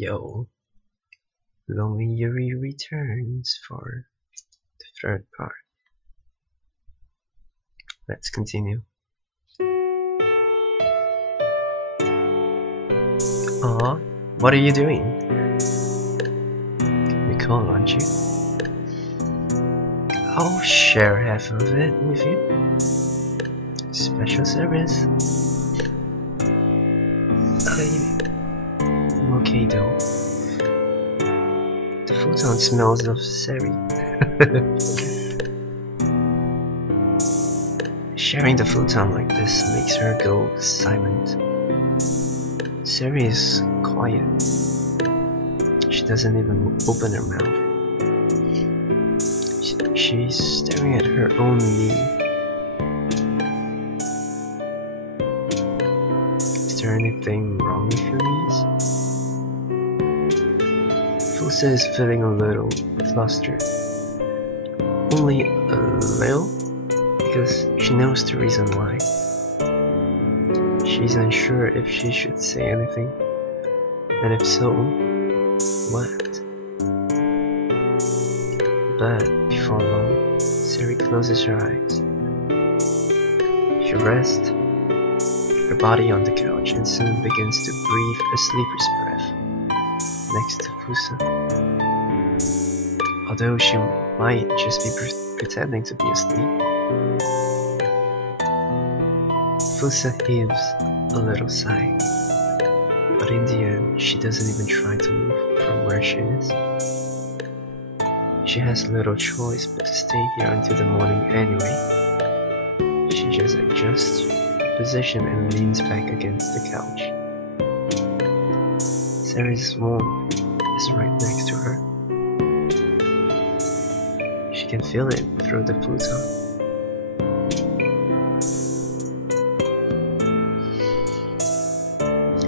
Yo, Lonely Yuri returns for the third part. Let's continue. Aw, what are you doing? You're cold, aren't you? I'll share half of it with you. Special service. I'm okay though. The futon smells of Seri. Sharing the futon like this makes her go silent. Seri is quiet. She doesn't even open her mouth. She's staring at her own knee. Is there anything wrong with your knees? Fusa is feeling a little flustered. Only a little? Because she knows the reason why. She's unsure if she should say anything, and if so, what? But before long, Seri closes her eyes. She rests her body on the couch and soon begins to breathe a sleeper's breath next to Fusa. Although she might just be pretending to be asleep, Fusa heaves a little sigh, but in the end she doesn't even try to move from where she is. She has little choice but to stay here until the morning anyway. She just adjusts her position and leans back against the couch. Seri's warmth is right next to her. She can feel it through the futon.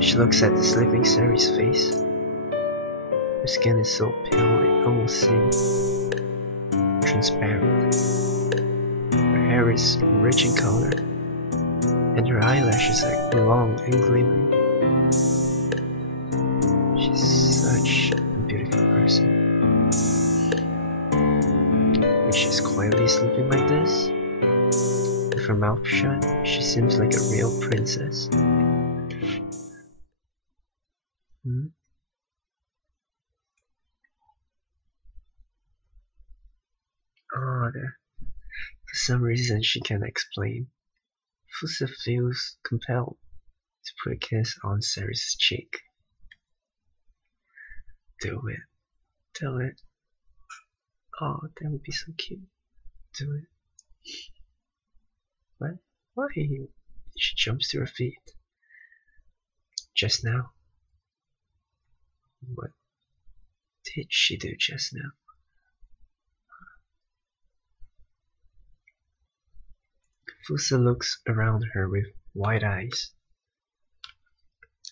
She looks at the sleeping Seri's face. Her skin is so pale it almost seems transparent. Her hair is rich in color, and her eyelashes are long and gleaming. She's such a beautiful person. When she's quietly sleeping like this, with her mouth shut, she seems like a real princess. For some reason she can't explain, Fusa feels compelled to put a kiss on Seri's cheek. Do it. Do it. Oh, that would be so cute. Do it. What? Why? She jumps to her feet. Just now? What did she do just now? Fusa looks around her with wide eyes.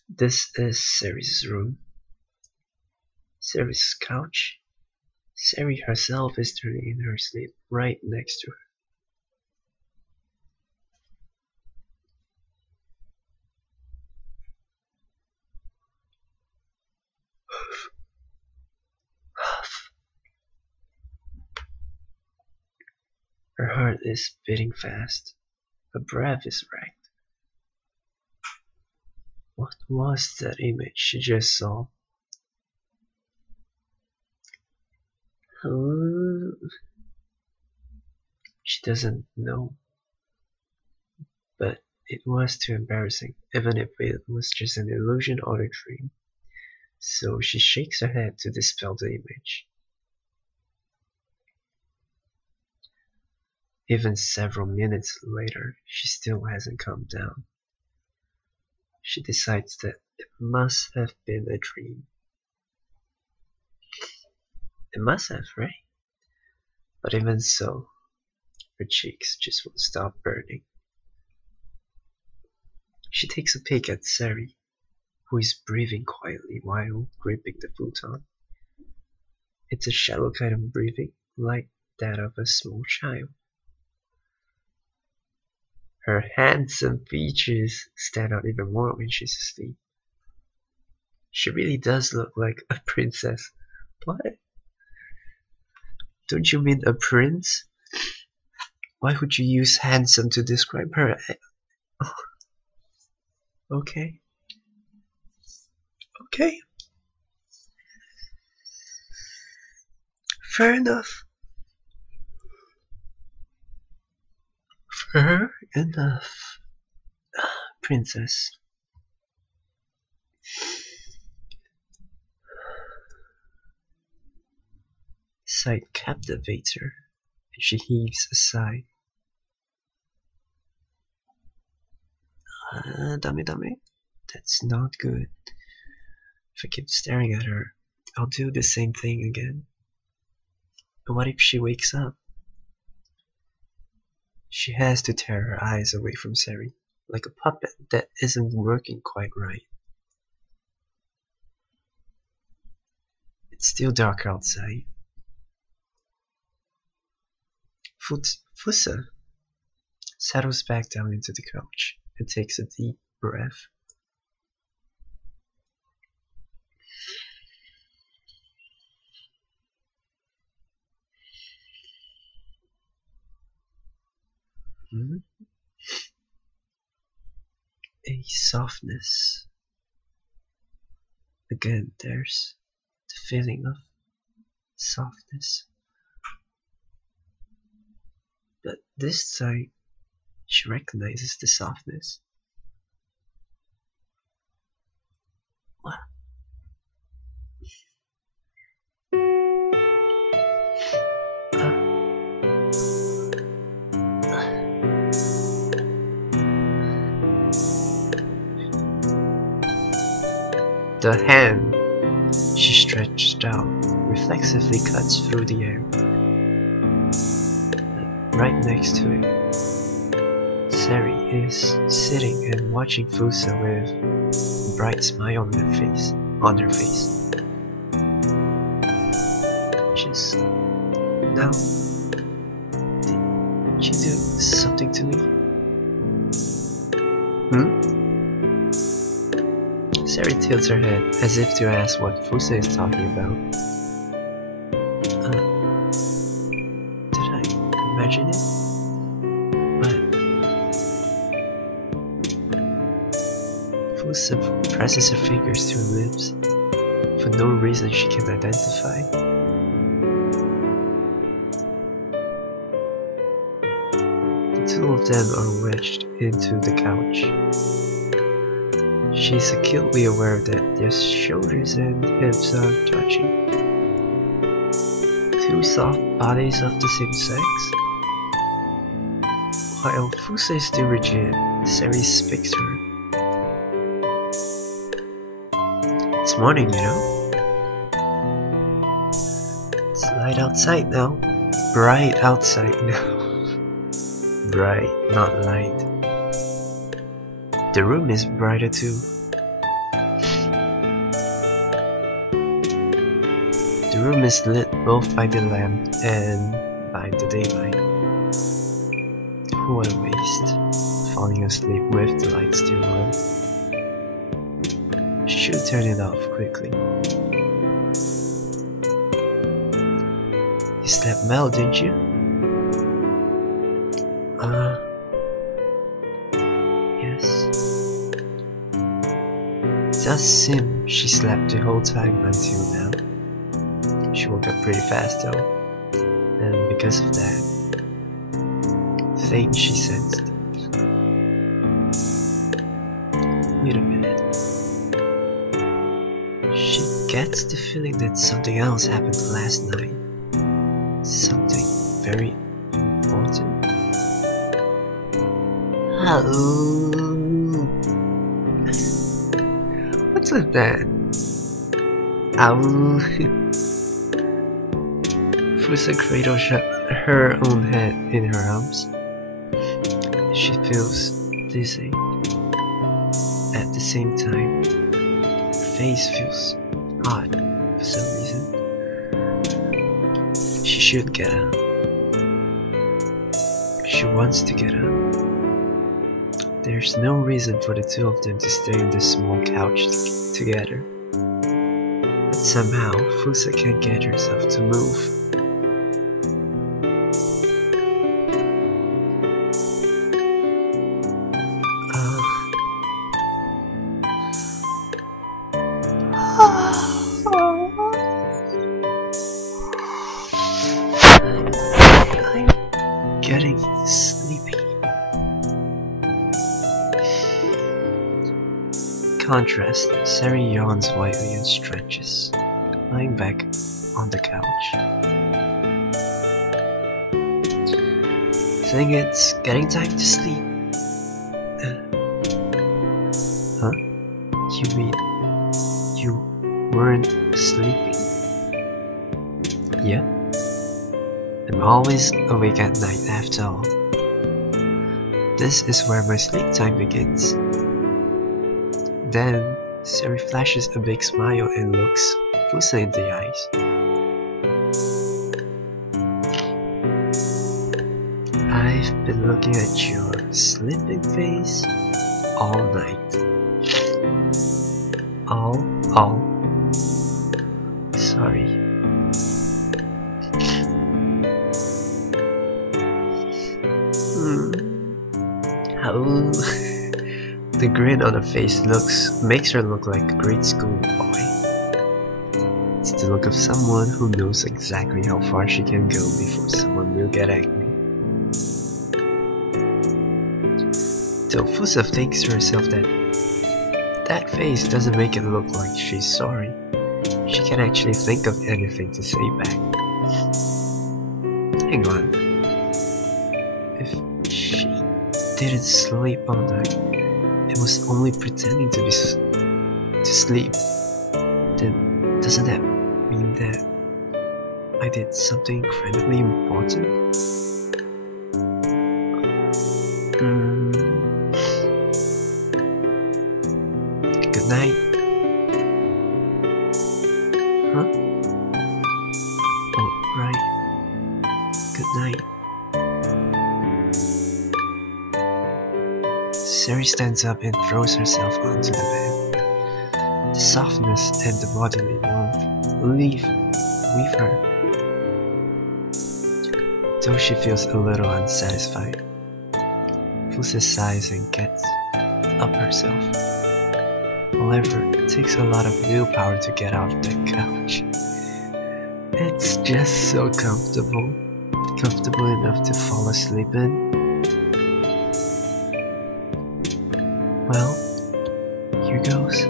This is Seri's room. Seri's couch. Seri herself is turning in her sleep right next to her. Her heart is beating fast. Her breath is racked. What was that image she just saw? She doesn't know. But it was too embarrassing, even if it was just an illusion or a dream. So she shakes her head to dispel the image. Even several minutes later, she still hasn't calmed down. She decides that it must have been a dream. It must have, right? But even so, her cheeks just won't stop burning. She takes a peek at Seri, who is breathing quietly while gripping the futon. It's a shallow kind of breathing, like that of a small child. Her handsome features stand out even more when she's asleep. She really does look like a princess. What? Don't you mean a prince? Why would you use handsome to describe her? Okay. Okay. Fair enough. Fair enough. Princess. Sight captivates her, and she heaves a sigh. Dame. That's not good. If I keep staring at her, I'll do the same thing again. But what if she wakes up? She has to tear her eyes away from Seri, like a puppet that isn't working quite right. It's still dark outside. Fusa settles back down into the couch and takes a deep breath. A softness. Again, there's the feeling of softness. But this time, she recognizes the softness. What? The hand she stretched out reflexively cuts through the air. Right next to it, Seri is sitting and watching Fusa with a bright smile on her face. Just now, did you do something to me? Seri tilts her head as if to ask what Fusa is talking about. Did I imagine it? But Fusa presses her fingers to her lips for no reason she can identify. The two of them are wedged into the couch. She's acutely aware that their shoulders and hips are touching. Two soft bodies of the same sex. While Fusa is still rigid, Seri speaks to her. It's morning, you know? It's light outside now. Bright outside now. Bright, not light. The room is brighter too. The room is lit both by the lamp and by the daylight. What a waste, falling asleep with the light still on. Should turn it off quickly. You slept well, didn't you? Yes. It does seem she slept the whole time until now. She woke up pretty fast though, and because of that, thing she sensed. Wait a minute. She gets the feeling that something else happened last night. Something very important. Hello. What's with that? Ow. Fusa cradles her own head in her arms. She feels dizzy. At the same time, her face feels odd for some reason. She should get up. She wants to get up. There's no reason for the two of them to stay on this small couch together. Somehow, Fusa can't get herself to move. I'm getting sleepy. Contrast, Seri yawns widely and stretches, lying back on the couch. Think it's getting time to sleep. Huh? You mean you weren't sleeping? Yeah. I'm always awake at night after all. This is where my sleep time begins. Then, Seri flashes a big smile and looks Fusa in the eyes. I've been looking at your sleeping face all night. All. Sorry. How? The grin on her face makes her look like a great school boy. It's the look of someone who knows exactly how far she can go before someone will get angry. Though Fusa thinks to herself that face doesn't make it look like she's sorry. She can't actually think of anything to say back. Hang on. If she didn't sleep all night, it was only pretending to sleep, then doesn't that mean that I did something incredibly important? Good night. Huh? Oh, right. Good night. Seri stands up and throws herself onto the bed. The softness and the bodily warmth leave her, though she feels a little unsatisfied. Fusa sighs and gets up herself. However, it takes a lot of willpower to get off the couch. It's just so comfortable enough to fall asleep in. Well, here goes.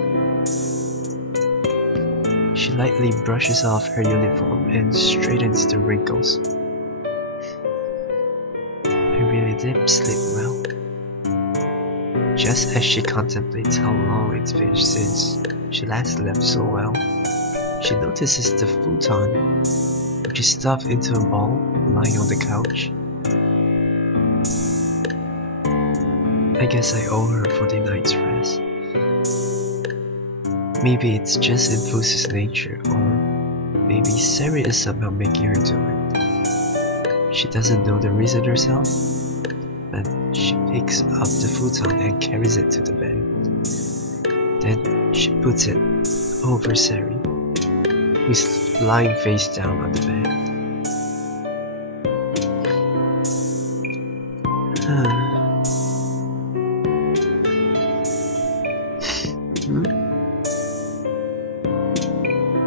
She lightly brushes off her uniform and straightens the wrinkles. I really did sleep well. Just as she contemplates how long it's been since she last slept so well, she notices the futon, which is stuffed into a ball lying on the couch. I guess I owe her for the night's rest. Maybe it's just in Fusa's nature, or maybe Seri is somehow making her do it. She doesn't know the reason herself, but she picks up the futon and carries it to the bed. Then she puts it over Seri, who's lying face down on the bed.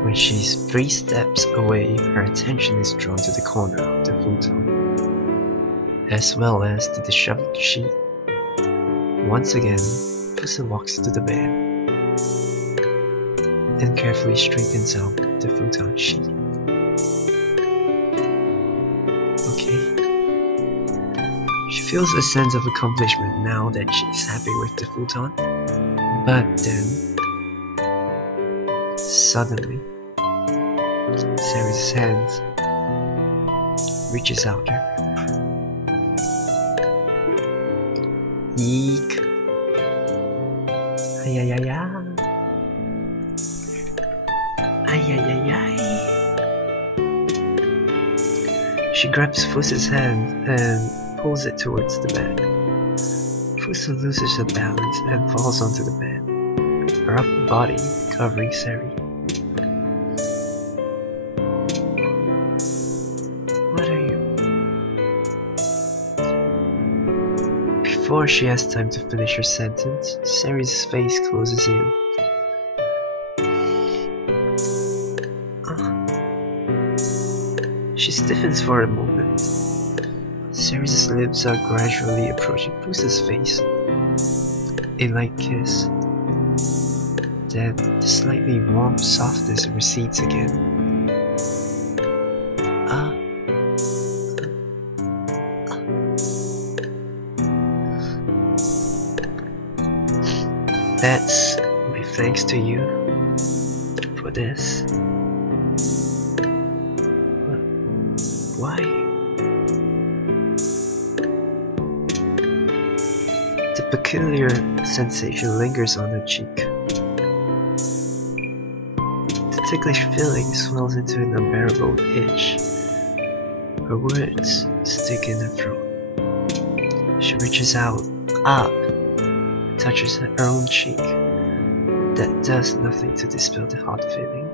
When she's 3 steps away, her attention is drawn to the corner of the futon, as well as to the disheveled sheet. Once again, Fusa walks to the bed and carefully straightens out the futon sheet. Okay. She feels a sense of accomplishment now that she's happy with the futon, but then, suddenly, Seri's hand reaches out to her. Eek! Ay ay ay ay! Ay ay ay ay! She grabs Fusa's hand and pulls it towards the bed. Fusa loses her balance and falls onto the bed, her upper body covering Seri. Before she has time to finish her sentence, Seri's face closes in. She stiffens for a moment. Seri's lips are gradually approaching Fusa's face. A light kiss. Then the slightly warm softness recedes again. That's my thanks to you for this. But why? The peculiar sensation lingers on her cheek. The ticklish feeling swells into an unbearable itch. Her words stick in her throat. She reaches out, up, touches her own cheek. That does nothing to dispel the hot feeling.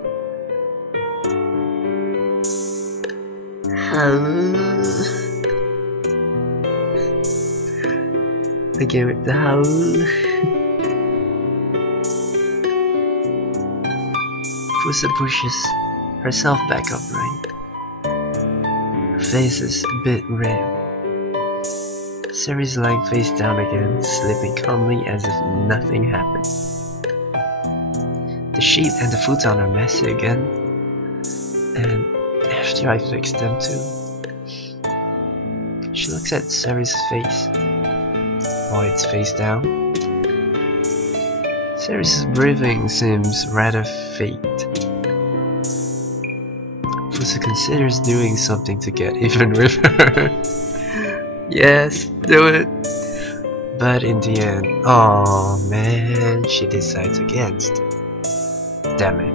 Again with the howl. Fusa pushes herself back upright. Her face is a bit red. Seri's lying face down again, sleeping calmly as if nothing happened. The sheet and the futon are messy again, and after I fix them too. She looks at Seri's face, while it's face down. Seri's breathing seems rather faint. Fusa considers doing something to get even with her. Yes, do it. But in the end, oh man, she decides against. Damn it.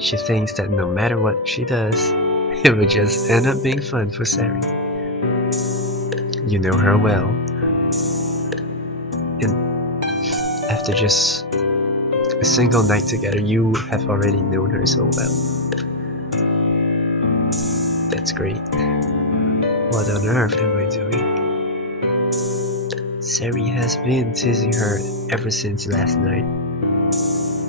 She thinks that no matter what she does, it will just end up being fun for Seri. You know her well. And after just a single night together, you have already known her so well. That's great. What on earth am I doing? Seri has been teasing her ever since last night.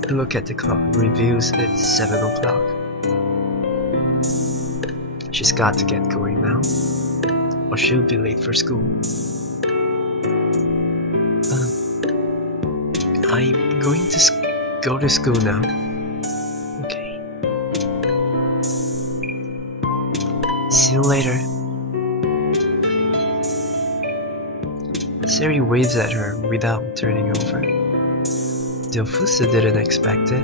A look at the clock reveals it's 7 o'clock. She's got to get going now, or she'll be late for school. I'm going to go to school now. Okay. See you later. Seri waves at her without turning over. Though Fusa didn't expect it,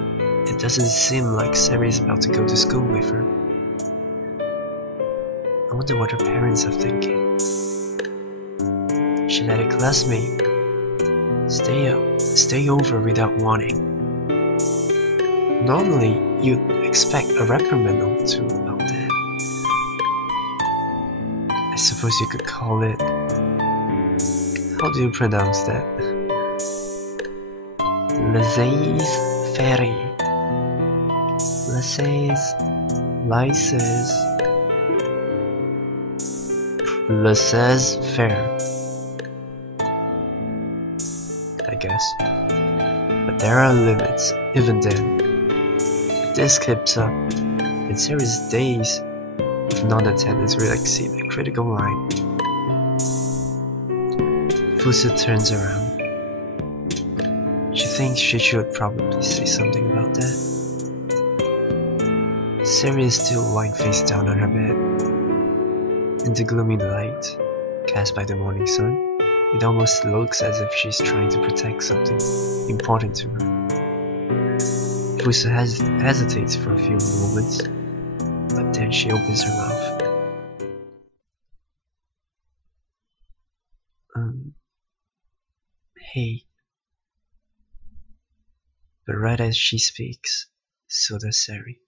it doesn't seem like Seri's about to go to school with her. I wonder what her parents are thinking. She let a classmate stay over without warning. Normally, you'd expect a reprimand or two about that. I suppose you could call it... How do you pronounce that? Laissez-faire. Laissez-faire. I guess. But there are limits, even then. If this keeps up, then Seri's days of non-attendance will exceed a critical line. Fusa turns around. She thinks she should probably say something about that. Seri is still lying face down on her bed. In the gloomy light cast by the morning sun, it almost looks as if she's trying to protect something important to her. Fusa hesitates for a few moments, but then she opens her mouth. Hey. But right as she speaks, so does Seri.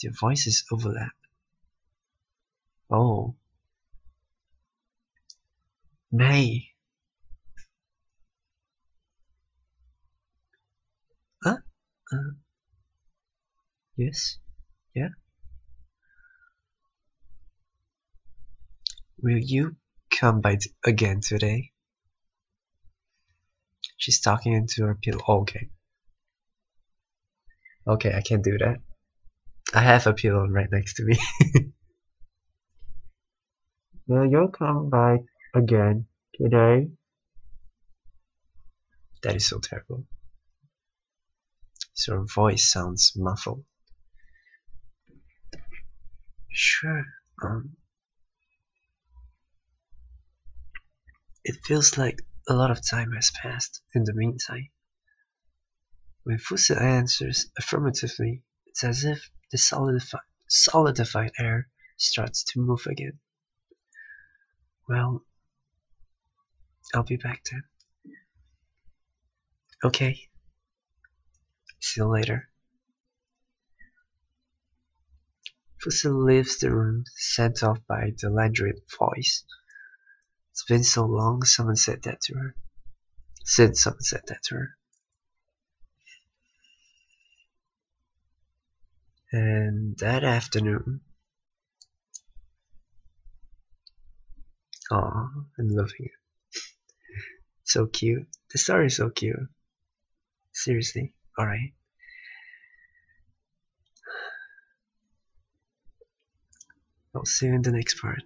Their voices overlap. Oh. May. Huh? Yes? Yeah? Will you come by again today? She's talking into her pillow. Oh, okay. Okay, I can't do that. I have a pillow right next to me. Will you come by again today? That is so terrible. So her voice sounds muffled. Sure. It feels like a lot of time has passed in the meantime. When Fusa answers affirmatively, it's as if the solidified air starts to move again. Well, I'll be back then. Okay. See you later. Fusa leaves the room, sent off by the languid voice. It's been so long someone said that to her. Since someone said that to her. And that afternoon, aw, I'm loving it. So cute. The story is so cute. Seriously. Alright. I'll see you in the next part.